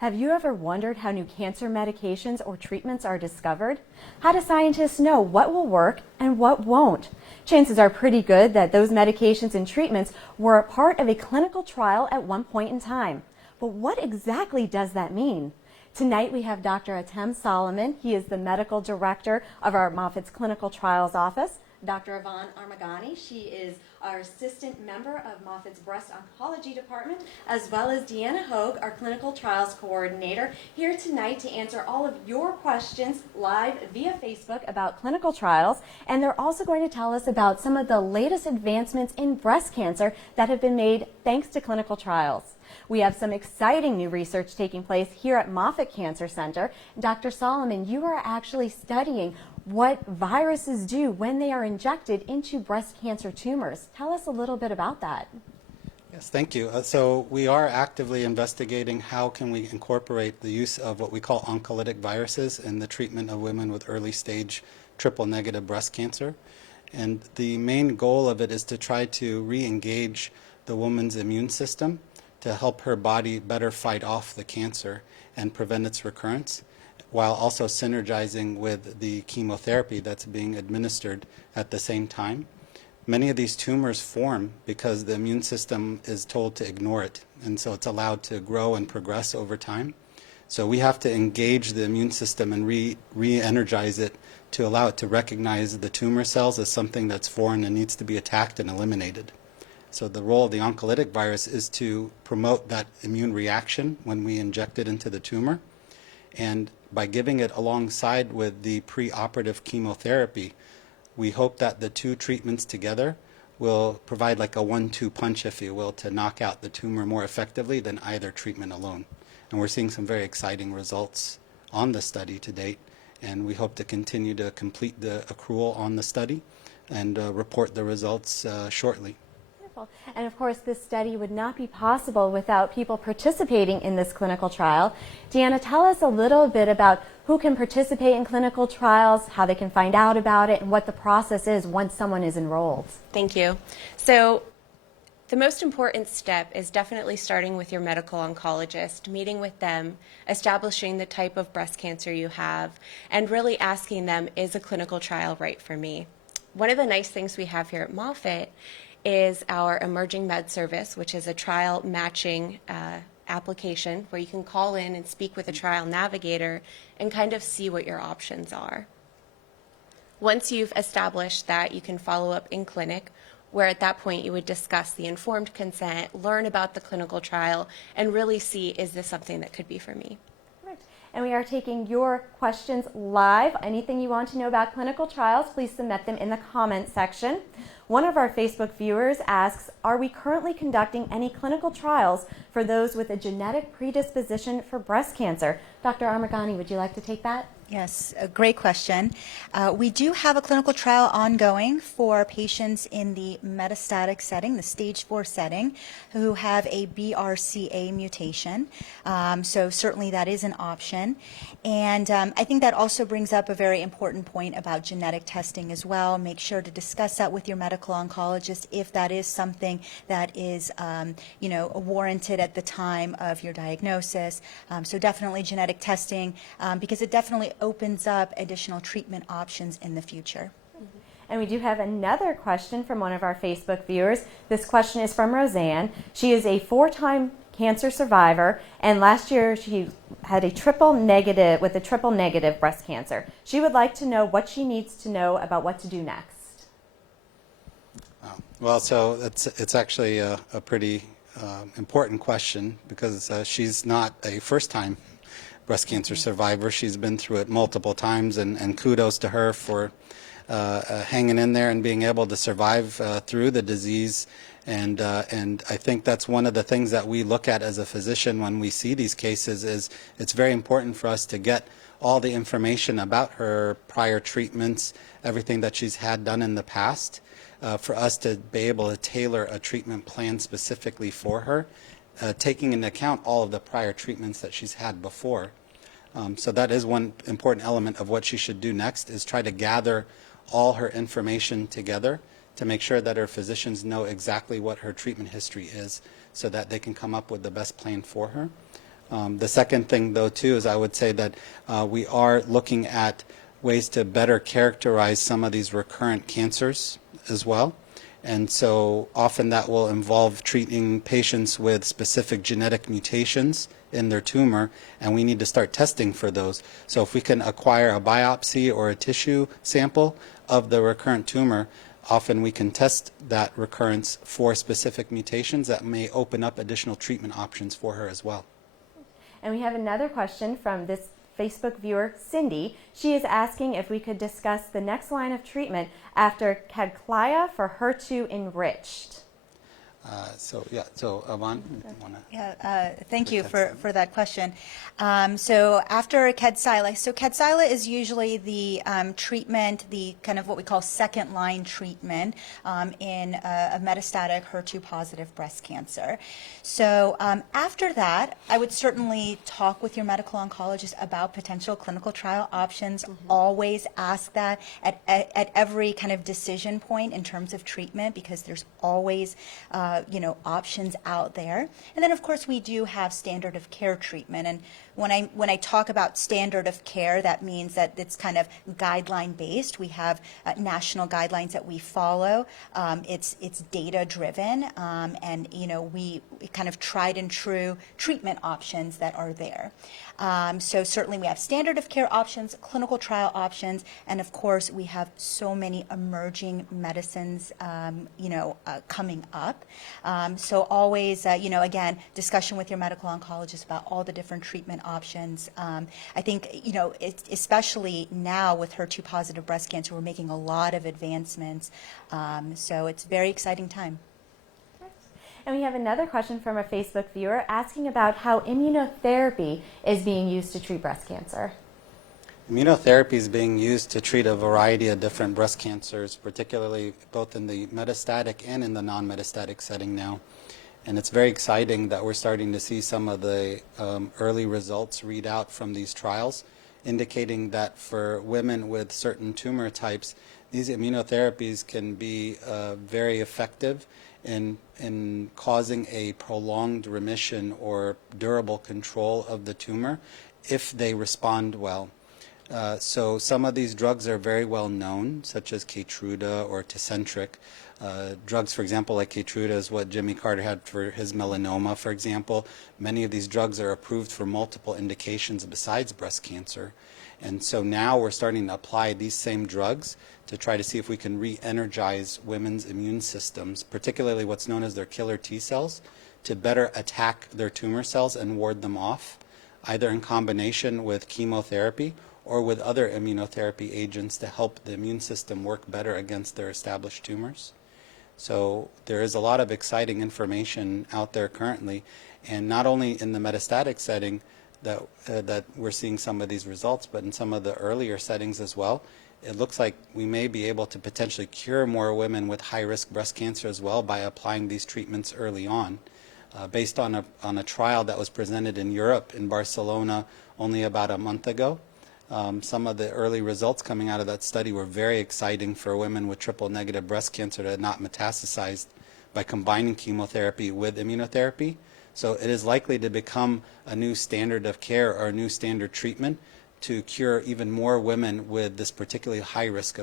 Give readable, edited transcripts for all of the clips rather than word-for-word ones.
Have you ever wondered how new cancer medications or treatments are discovered? How do scientists know what will work and what won't? Chances are pretty good that those medications and treatments were a part of a clinical trial at one point in time. But what exactly does that mean? Tonight we have Dr. Atem Solomon. He is the medical director of our Moffitt's Clinical Trials Office. Dr. Yvonne Armagani, she is our assistant member of Moffitt's Breast Oncology Department, as well as Deanna Hogue, our clinical trials coordinator, here tonight to answer all of your questions live via Facebook about clinical trials. And they're also going to tell us about some of the latest advancements in breast cancer that have been made thanks to clinical trials. We have some exciting new research taking place here at Moffitt Cancer Center. Dr. Solomon, you are actually studying what viruses do when they are injected into breast cancer tumors. Tell us a little bit about that. Yes, thank you. So we are actively investigating how can we incorporate the use of what we call oncolytic viruses in the treatment of women with early stage triple-negative breast cancer. And the main goal of it is to try to re-engage the woman's immune system to help her body better fight off the cancer and prevent its recurrence, while also synergizing with the chemotherapy that's being administered at the same time. Many of these tumors form because the immune system is told to ignore it, and so it's allowed to grow and progress over time. So we have to engage the immune system and re-energize it to allow it to recognize the tumor cells as something that's foreign and needs to be attacked and eliminated. So the role of the oncolytic virus is to promote that immune reaction when we inject it into the tumor. And by giving it alongside with the preoperative chemotherapy, we hope that the two treatments together will provide like a 1-2 punch, if you will, to knock out the tumor more effectively than either treatment alone. And we're seeing some very exciting results on the study to date, and we hope to continue to complete the accrual on the study and report the results shortly. And of course, this study would not be possible without people participating in this clinical trial. Deanna, tell us a little bit about who can participate in clinical trials, how they can find out about it, and what the process is once someone is enrolled. Thank you. So the most important step is definitely starting with your medical oncologist, meeting with them, establishing the type of breast cancer you have, and really asking them, is a clinical trial right for me? One of the nice things we have here at Moffitt is our Emerging Med Service, which is a trial matching application where you can call in and speak with a trial navigator and kind of see what your options are. Once you've established that, you can follow up in clinic, where at that point you would discuss the informed consent, learn about the clinical trial, and really see, is this something that could be for me? And we are taking your questions live. Anything you want to know about clinical trials, please submit them in the comments section. One of our Facebook viewers asks, are we currently conducting any clinical trials for those with a genetic predisposition for breast cancer? Dr. Armagani, would you like to take that? Yes, a great question. We do have a clinical trial ongoing for patients in the metastatic setting, the stage 4 setting, who have a BRCA mutation. So certainly that is an option. And I think that also brings up a very important point about genetic testing as well. Make sure to discuss that with your medical oncologist if that is something that is warranted at the time of your diagnosis. So definitely genetic testing, because it definitely opens up additional treatment options in the future. And we do have another question from one of our Facebook viewers. This question is from Roseanne. She is a 4-time cancer survivor, and last year she had a triple negative breast cancer. She would like to know what she needs to know about what to do next. Well, so it's actually a pretty important question, because she's not a first-time breast cancer survivor. She's been through it multiple times, and kudos to her for hanging in there and being able to survive through the disease. And I think that's one of the things that we look at as a physician when we see these cases. Is it's very important for us to get all the information about her prior treatments, everything that she's had done in the past, for us to be able to tailor a treatment plan specifically for her, taking into account all of the prior treatments that she's had before. So that is one important element of what she should do next, is try to gather all her information together to make sure that her physicians know exactly what her treatment history is, so that they can come up with the best plan for her. The second thing, though, too, is I would say that we are looking at ways to better characterize some of these recurrent cancers as well. And so often that will involve treating patients with specific genetic mutations in their tumor, and we need to start testing for those. So if we can acquire a biopsy or a tissue sample of the recurrent tumor, often we can test that recurrence for specific mutations that may open up additional treatment options for her as well. And we have another question from this Facebook viewer, Cindy. She is asking if we could discuss the next line of treatment after Kadcyla for HER2 enriched. So Yvonne, you want to? Yeah, thank you for that question. So after Kadcyla, Kadcyla is usually the treatment, the kind of what we call second line treatment in a metastatic HER2 positive breast cancer. So after that, I would certainly talk with your medical oncologist about potential clinical trial options. Always ask that at every kind of decision point in terms of treatment, because there's always options out there. And then, of course, we do have standard of care treatment. And when I talk about standard of care, that means that it's kind of guideline based. We have national guidelines that we follow. It's data driven, and we kind of tried and true treatment options that are there. So certainly we have standard of care options, clinical trial options, and of course we have so many emerging medicines, coming up. So always, again, discussion with your medical oncologist about all the different treatment options. I think, especially now with HER2 positive breast cancer, we're making a lot of advancements. So it's a very exciting time. And we have another question from a Facebook viewer asking about how immunotherapy is being used to treat breast cancer. Immunotherapy is being used to treat a variety of different breast cancers, particularly both in the metastatic and in the non-metastatic setting now. And it's very exciting that we're starting to see some of the early results read out from these trials, indicating that for women with certain tumor types, these immunotherapies can be very effective in causing a prolonged remission or durable control of the tumor if they respond well. So some of these drugs are very well known, such as Keytruda or Tecentriq. Drugs, for example, like Keytruda is what Jimmy Carter had for his melanoma, for example. Many of these drugs are approved for multiple indications besides breast cancer. And so now we're starting to apply these same drugs to try to see if we can re-energize women's immune systems, particularly what's known as their killer T cells, to better attack their tumor cells and ward them off, either in combination with chemotherapy or with other immunotherapy agents to help the immune system work better against their established tumors. So there is a lot of exciting information out there currently, and not only in the metastatic setting that we're seeing some of these results, but in some of the earlier settings as well. It looks like we may be able to potentially cure more women with high-risk breast cancer as well by applying these treatments early on. Based on a trial that was presented in Europe, in Barcelona, only about a month ago. Some of the early results coming out of that study were very exciting for women with triple-negative breast cancer that had not metastasized by combining chemotherapy with immunotherapy. So it is likely to become a new standard of care or a new standard treatment to cure even more women with this particularly high-risk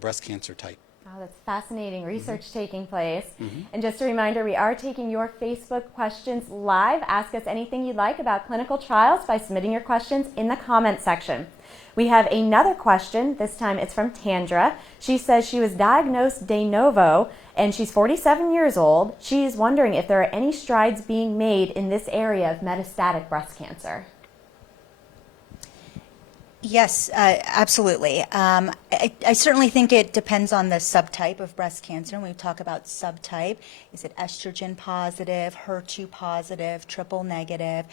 breast cancer type. Wow, that's fascinating research taking place. And just a reminder, we are taking your Facebook questions live. Ask us anything you'd like about clinical trials by submitting your questions in the comment section. We have another question. This time it's from Tandra. She says she was diagnosed de novo and she's 47 years old. She is wondering if there are any strides being made in this area of metastatic breast cancer. Yes, absolutely. I certainly think it depends on the subtype of breast cancer. When we talk about subtype, is it estrogen positive, HER2 positive, triple negative?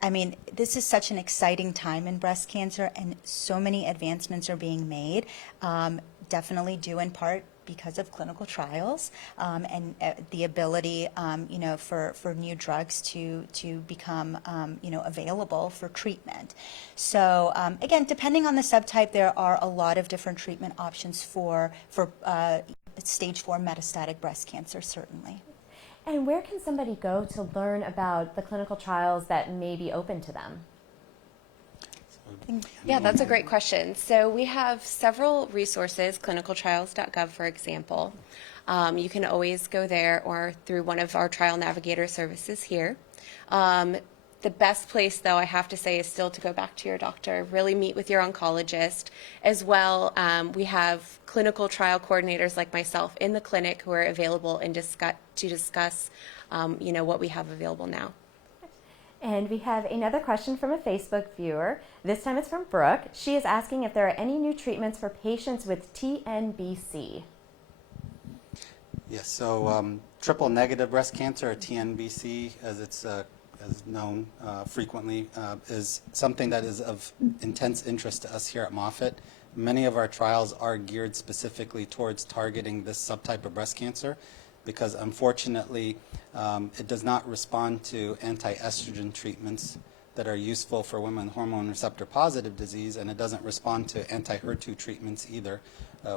I mean, this is such an exciting time in breast cancer, and so many advancements are being made, definitely due in part because of clinical trials and the ability, for new drugs to become, available for treatment. So again, depending on the subtype, there are a lot of different treatment options for stage 4 metastatic breast cancer, certainly. And where can somebody go to learn about the clinical trials that may be open to them? Yeah, that's a great question. So we have several resources, clinicaltrials.gov, for example. You can always go there or through one of our trial navigator services here. The best place, though, I have to say, is still to go back to your doctor, really meet with your oncologist. As well, we have clinical trial coordinators like myself in the clinic who are available and to discuss what we have available now. And we have another question from a Facebook viewer. This time it's from Brooke. She is asking if there are any new treatments for patients with TNBC. Yes, so triple negative breast cancer, or TNBC, as it's as known frequently, is something that is of intense interest to us here at Moffitt. Many of our trials are geared specifically towards targeting this subtype of breast cancer because unfortunately it does not respond to anti-estrogen treatments that are useful for women with hormone receptor positive disease, and it doesn't respond to anti-HER2 treatments either,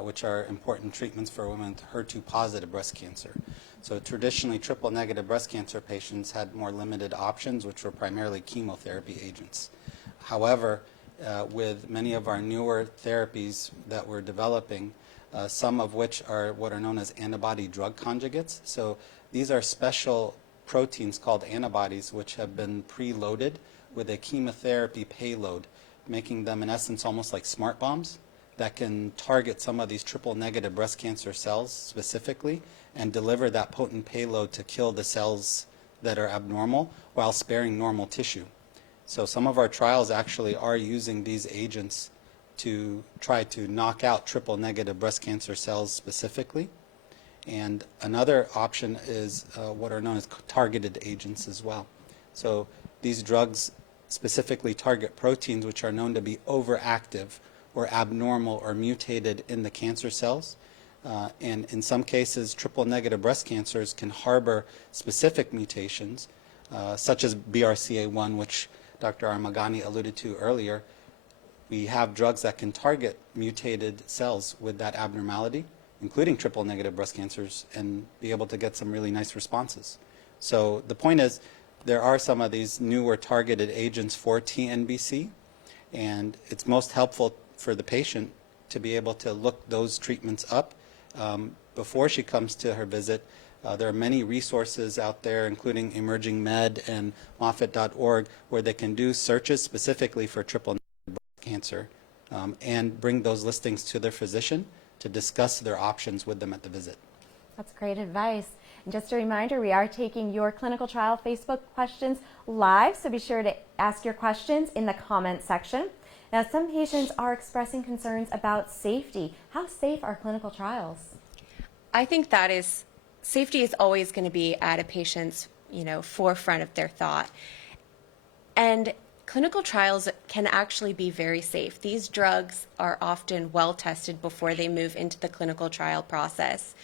which are important treatments for women with HER2 positive breast cancer. So traditionally, triple negative breast cancer patients had more limited options, which were primarily chemotherapy agents. However, with many of our newer therapies that we're developing, some of which are what are known as antibody drug conjugates. So these are special proteins called antibodies which have been preloaded with a chemotherapy payload, making them in essence almost like smart bombs that can target some of these triple negative breast cancer cells specifically and deliver that potent payload to kill the cells that are abnormal while sparing normal tissue. So some of our trials actually are using these agents to try to knock out triple negative breast cancer cells specifically. And another option is what are known as targeted agents as well. So these drugs specifically target proteins which are known to be overactive or abnormal or mutated in the cancer cells. And in some cases, triple negative breast cancers can harbor specific mutations, such as BRCA1, which Dr. Armagani alluded to earlier. We have drugs that can target mutated cells with that abnormality, including triple negative breast cancers, and be able to get some really nice responses. So the point is, there are some of these newer targeted agents for TNBC, and it's most helpful for the patient to be able to look those treatments up before she comes to her visit. There are many resources out there, including Emerging Med and Moffitt.org, where they can do searches specifically for triple negative breast cancer and bring those listings to their physician to discuss their options with them at the visit. That's great advice. And just a reminder, we are taking your clinical trial Facebook questions live, so be sure to ask your questions in the comment section. Now, some patients are expressing concerns about safety. How safe are clinical trials? I think safety is always going to be at a patient's, forefront of their thought. And clinical trials can actually be very safe. These drugs are often well tested before they move into the clinical trial process.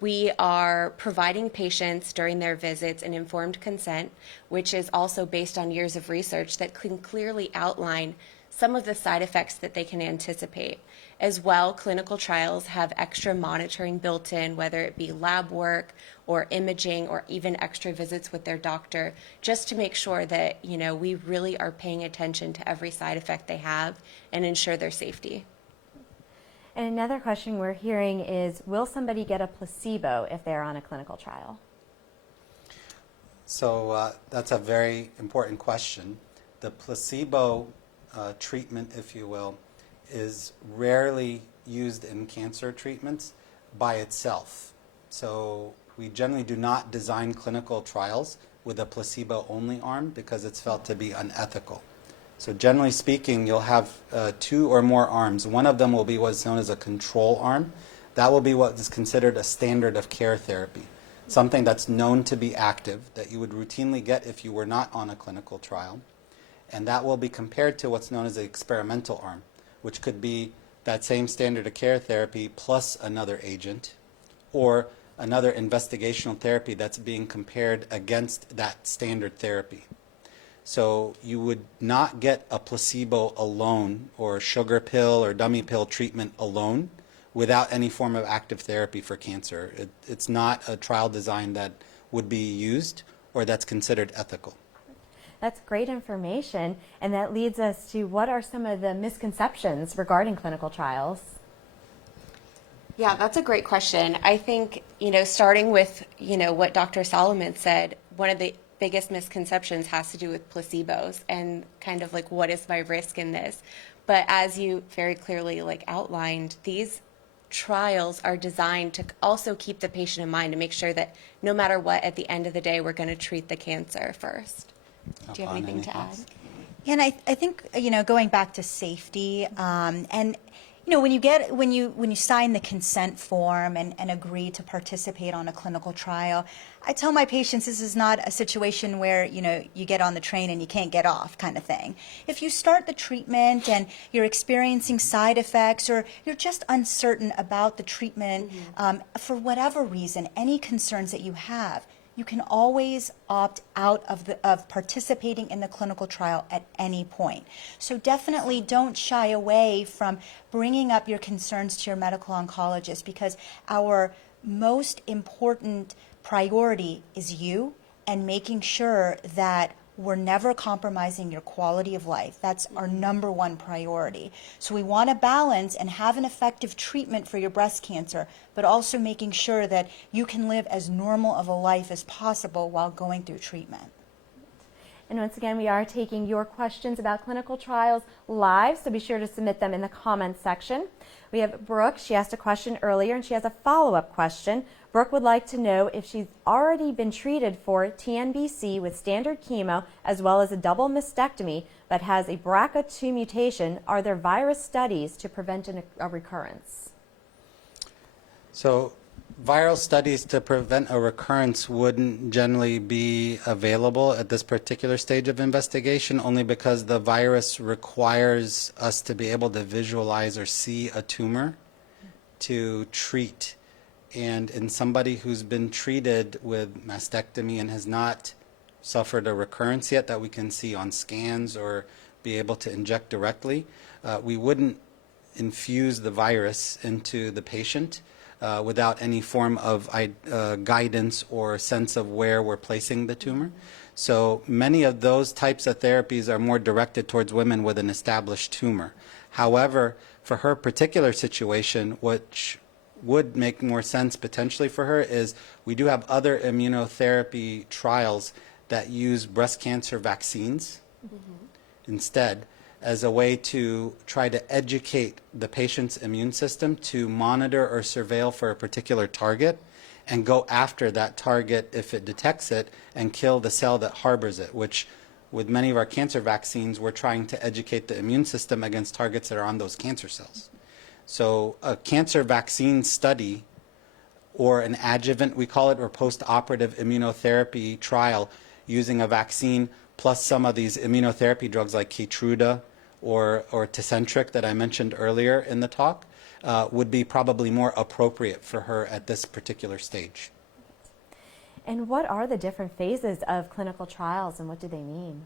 We are providing patients during their visits an informed consent, which is also based on years of research that can clearly outline some of the side effects that they can anticipate. As well, clinical trials have extra monitoring built in, whether it be lab work or imaging or even extra visits with their doctor, just to make sure that, we really are paying attention to every side effect they have and ensure their safety. And another question we're hearing is, will somebody get a placebo if they're on a clinical trial? So that's a very important question. The placebo treatment, if you will, is rarely used in cancer treatments by itself. So we generally do not design clinical trials with a placebo-only arm because it's felt to be unethical. So generally speaking, you'll have 2 or more arms. One of them will be what's known as a control arm. That will be what is considered a standard of care therapy, something that's known to be active, that you would routinely get if you were not on a clinical trial. And that will be compared to what's known as the experimental arm, which could be that same standard of care therapy plus another agent, or another investigational therapy that's being compared against that standard therapy. So you would not get a placebo alone or sugar pill or dummy pill treatment alone without any form of active therapy for cancer. It's not a trial design that would be used or that's considered ethical. That's great information, and that leads us to what are some of the misconceptions regarding clinical trials? Yeah, that's a great question. I think, starting with, what Dr. Solomon said, one of the biggest misconceptions has to do with placebos and kind of like, what is my risk in this? But as you very clearly outlined, these trials are designed to also keep the patient in mind to make sure that no matter what, at the end of the day, we're going to treat the cancer first. Do you have Upon anything to add? thoughts? Yeah, and I think going back to safety, and when you sign the consent form and agree to participate on a clinical trial, I tell my patients this is not a situation where you get on the train and you can't get off kind of thing. If you start the treatment and you're experiencing side effects or you're just uncertain about the treatment for whatever reason, any concerns that you have, you can always opt out of participating in the clinical trial at any point. So definitely don't shy away from bringing up your concerns to your medical oncologist, because our most important priority is you and making sure that we're never compromising your quality of life. That's our number one priority. So we want to balance and have an effective treatment for your breast cancer, but also making sure that you can live as normal of a life as possible while going through treatment. And once again, we are taking your questions about clinical trials live, so be sure to submit them in the comments section. We have Brooke. She asked a question earlier, and she has a follow-up question. Brooke would like to know if she's already been treated for TNBC with standard chemo as well as a double mastectomy, but has a BRCA2 mutation. Are there virus studies to prevent a recurrence? So viral studies to prevent a recurrence wouldn't generally be available at this particular stage of investigation, only because the virus requires us to be able to visualize or see a tumor to treat. And in somebody who's been treated with mastectomy and has not suffered a recurrence yet that we can see on scans or be able to inject directly, we wouldn't infuse the virus into the patient without any form of guidance or sense of where we're placing the tumor. So many of those types of therapies are more directed towards women with an established tumor. However, for her particular situation, which would make more sense potentially for her, is we do have other immunotherapy trials that use breast cancer vaccines instead, as a way to try to educate the patient's immune system to monitor or surveil for a particular target and go after that target if it detects it and kill the cell that harbors it, which with many of our cancer vaccines, we're trying to educate the immune system against targets that are on those cancer cells. So a cancer vaccine study or an adjuvant, we call it, or post-operative immunotherapy trial using a vaccine plus some of these immunotherapy drugs like Keytruda or Tecentriq that I mentioned earlier in the talk would be probably more appropriate for her at this particular stage. And what are the different phases of clinical trials and what do they mean?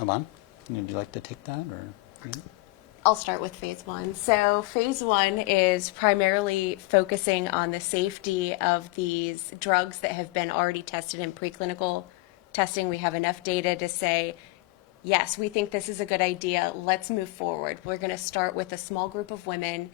Aman, would you like to take that? Or? Yeah. I'll start with phase one. So phase one is primarily focusing on the safety of these drugs that have been already tested in preclinical testing. We have enough data to say, yes, we think this is a good idea. Let's move forward. We're going to start with a small group of women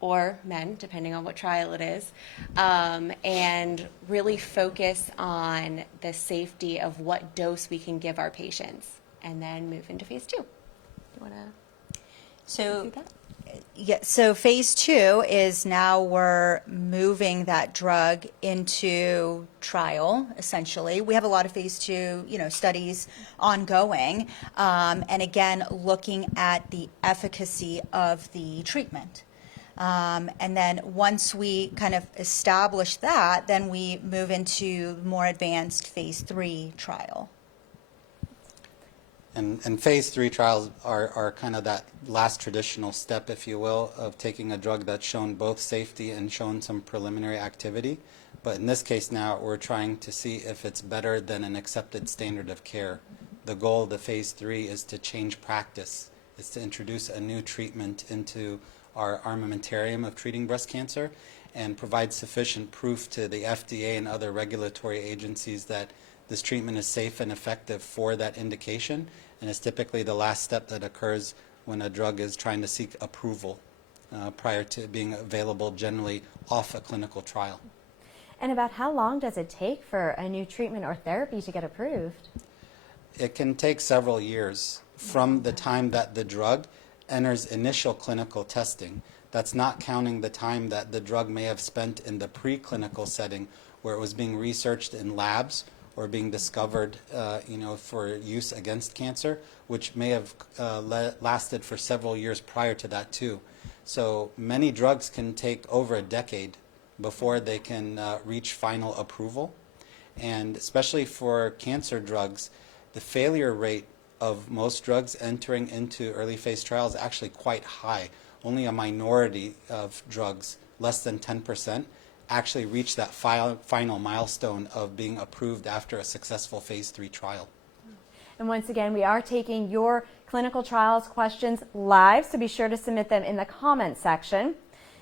or men, depending on what trial it is, and really focus on the safety of what dose we can give our patients, and then move into phase two. You want to? So phase two is now we're moving that drug into trial, essentially. We have a lot of phase two, studies ongoing, and again, looking at the efficacy of the treatment. And then once we kind of establish that, then we move into more advanced phase three trial. And phase three trials are kind of that last traditional step, if you will, of taking a drug that's shown both safety and shown some preliminary activity. But in this case now, we're trying to see if it's better than an accepted standard of care. The goal of the phase three is to change practice, is to introduce a new treatment into our armamentarium of treating breast cancer and provide sufficient proof to the FDA and other regulatory agencies that this treatment is safe and effective for that indication, and is typically the last step that occurs when a drug is trying to seek approval prior to being available generally off a clinical trial. And about how long does it take for a new treatment or therapy to get approved? It can take several years from the time that the drug enters initial clinical testing. That's not counting the time that the drug may have spent in the preclinical setting where it was being researched in labs or being discovered for use against cancer, which may have lasted for several years prior to that too. So many drugs can take over a decade before they can reach final approval. And especially for cancer drugs, the failure rate of most drugs entering into early phase trials is actually quite high. Only a minority of drugs, less than 10%, actually reach that final milestone of being approved after a successful phase 3 trial. And once again, we are taking your clinical trials questions live, so be sure to submit them in the comments section.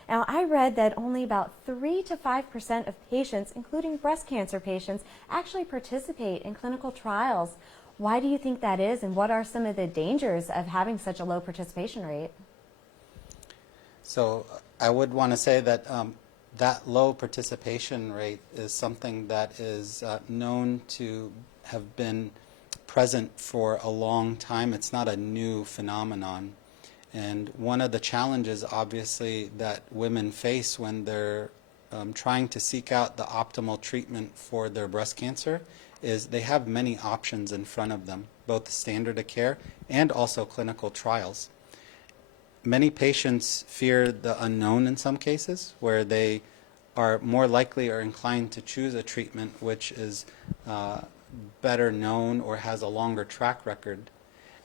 Now, I read that only about 3 to 5% of patients, including breast cancer patients, actually participate in clinical trials. Why do you think that is, and what are some of the dangers of having such a low participation rate? So I would want to say that that low participation rate is something that is known to have been present for a long time. It's not a new phenomenon. And one of the challenges, obviously, that women face when they're trying to seek out the optimal treatment for their breast cancer is they have many options in front of them, both standard of care and also clinical trials. Many patients fear the unknown in some cases, where they are more likely or inclined to choose a treatment which is better known or has a longer track record.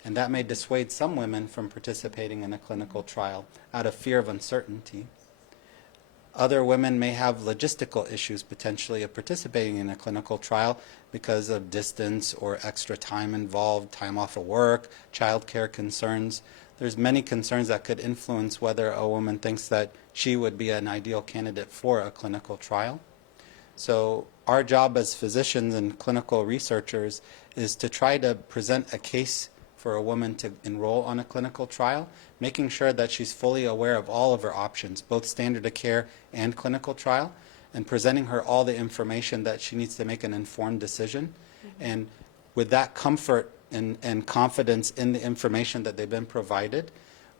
And that may dissuade some women from participating in a clinical trial out of fear of uncertainty. Other women may have logistical issues potentially of participating in a clinical trial because of distance or extra time involved, time off of work, childcare concerns. There's many concerns that could influence whether a woman thinks that she would be an ideal candidate for a clinical trial. So our job as physicians and clinical researchers is to try to present a case for a woman to enroll on a clinical trial, making sure that she's fully aware of all of her options, both standard of care and clinical trial, and presenting her all the information that she needs to make an informed decision. And with that comfort and confidence in the information that they've been provided,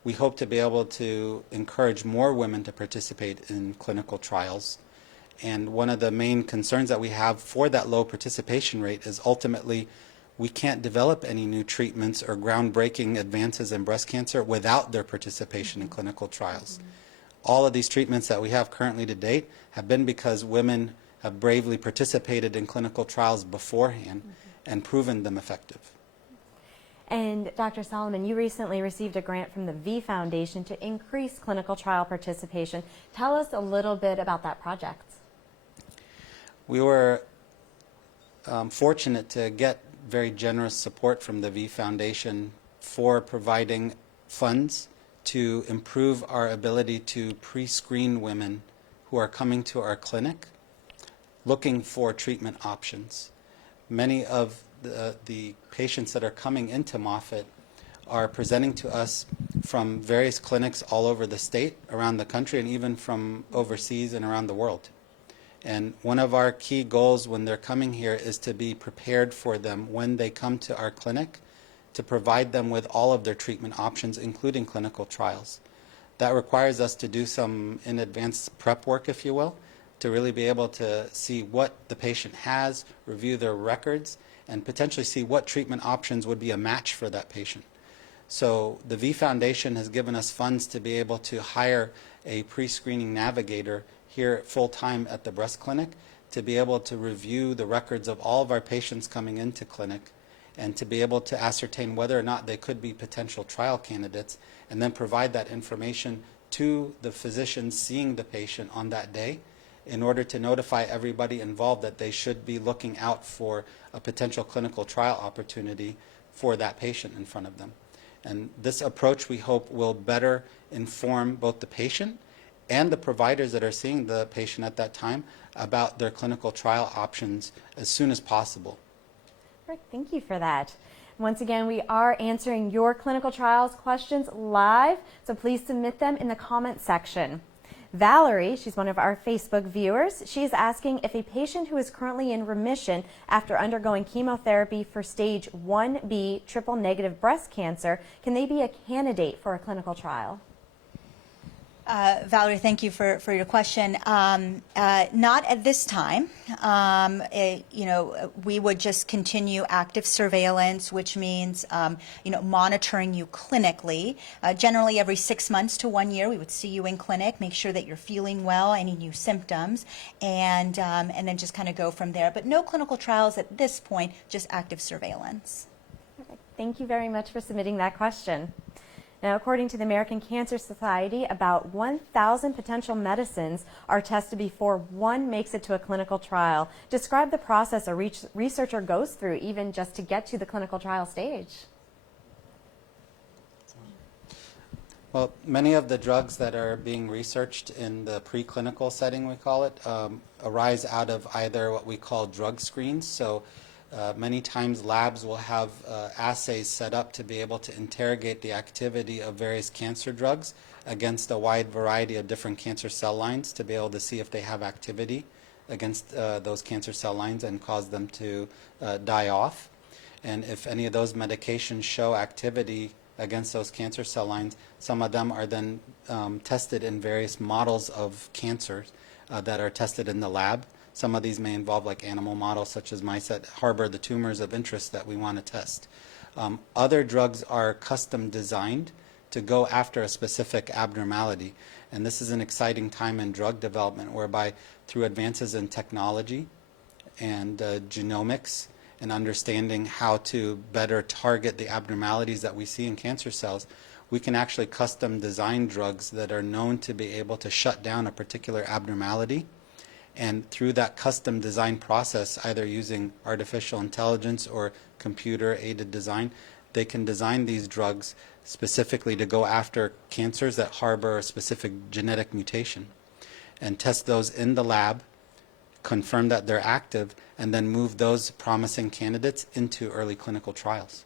we hope to be able to encourage more women to participate in clinical trials. And one of the main concerns that we have for that low participation rate is ultimately we can't develop any new treatments or groundbreaking advances in breast cancer without their participation in clinical trials. All of these treatments that we have currently to date have been because women have bravely participated in clinical trials beforehand and proven them effective. And Dr. Solomon, you recently received a grant from the V Foundation to increase clinical trial participation. Tell us a little bit about that project. We were fortunate to get very generous support from the V Foundation for providing funds to improve our ability to pre-screen women who are coming to our clinic looking for treatment options. Many of the patients that are coming into Moffitt are presenting to us from various clinics all over the state, around the country, and even from overseas and around the world. And one of our key goals when they're coming here is to be prepared for them when they come to our clinic, to provide them with all of their treatment options, including clinical trials. That requires us to do some in advance prep work, if you will, to really be able to see what the patient has, review their records, and potentially see what treatment options would be a match for that patient. So the V Foundation has given us funds to be able to hire a pre-screening navigator here full-time at the breast clinic to be able to review the records of all of our patients coming into clinic and to be able to ascertain whether or not they could be potential trial candidates, and then provide that information to the physician seeing the patient on that day in order to notify everybody involved that they should be looking out for a potential clinical trial opportunity for that patient in front of them. And this approach, we hope, will better inform both the patient and the providers that are seeing the patient at that time about their clinical trial options as soon as possible. Perfect. Thank you for that. Once again, we are answering your clinical trials questions live, so please submit them in the comment section. Valerie, she's one of our Facebook viewers, she's asking if a patient who is currently in remission after undergoing chemotherapy for stage 1B triple negative breast cancer, can they be a candidate for a clinical trial? Valerie, thank you for your question. Not at this time. We would just continue active surveillance, which means, monitoring you clinically. Generally, every 6 months to 1 year, we would see you in clinic, make sure that you're feeling well, any new symptoms, and then just kind of go from there. But no clinical trials at this point, just active surveillance. Perfect. Thank you very much for submitting that question. Now, according to the American Cancer Society, about 1,000 potential medicines are tested before one makes it to a clinical trial. Describe the process a researcher goes through even just to get to the clinical trial stage. Well, many of the drugs that are being researched in the preclinical setting, we call it, arise out of either what we call drug screens. So many times labs will have assays set up to be able to interrogate the activity of various cancer drugs against a wide variety of different cancer cell lines to be able to see if they have activity against those cancer cell lines and cause them to die off. And if any of those medications show activity against those cancer cell lines, some of them are then tested in various models of cancers that are tested in the lab. Some of these may involve like animal models such as mice that harbor the tumors of interest that we want to test. Other drugs are custom designed to go after a specific abnormality. And this is an exciting time in drug development whereby through advances in technology and genomics and understanding how to better target the abnormalities that we see in cancer cells, we can actually custom design drugs that are known to be able to shut down a particular abnormality. And through that custom design process, either using artificial intelligence or computer-aided design, they can design these drugs specifically to go after cancers that harbor a specific genetic mutation and test those in the lab, confirm that they're active, and then move those promising candidates into early clinical trials.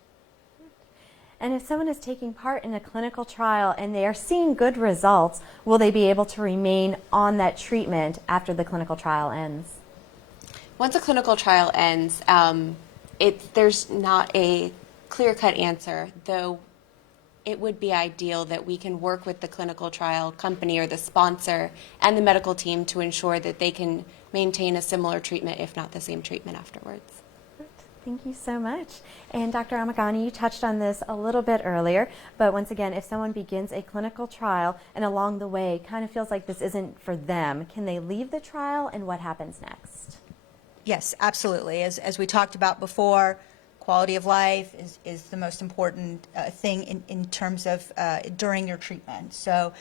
And if someone is taking part in a clinical trial and they are seeing good results, will they be able to remain on that treatment after the clinical trial ends? Once a clinical trial ends, there's not a clear-cut answer, though it would be ideal that we can work with the clinical trial company or the sponsor and the medical team to ensure that they can maintain a similar treatment, if not the same treatment afterwards. Thank you so much. And Dr. Amagani, you touched on this a little bit earlier, but once again, if someone begins a clinical trial and along the way kind of feels like this isn't for them, can they leave the trial and what happens next? Yes, absolutely. As we talked about before, quality of life is the most important thing in terms of during your treatment. So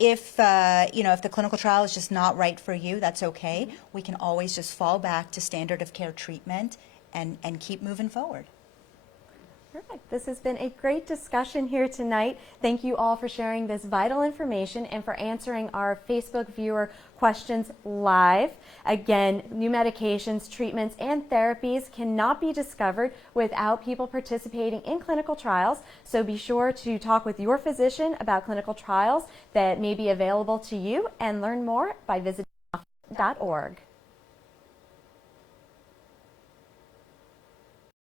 if the clinical trial is just not right for you, that's okay. We can always just fall back to standard of care treatment and keep moving forward. Perfect. This has been a great discussion here tonight. Thank you all for sharing this vital information and for answering our Facebook viewer questions live. Again, new medications, treatments, and therapies cannot be discovered without people participating in clinical trials. So be sure to talk with your physician about clinical trials that may be available to you and learn more by visiting .org.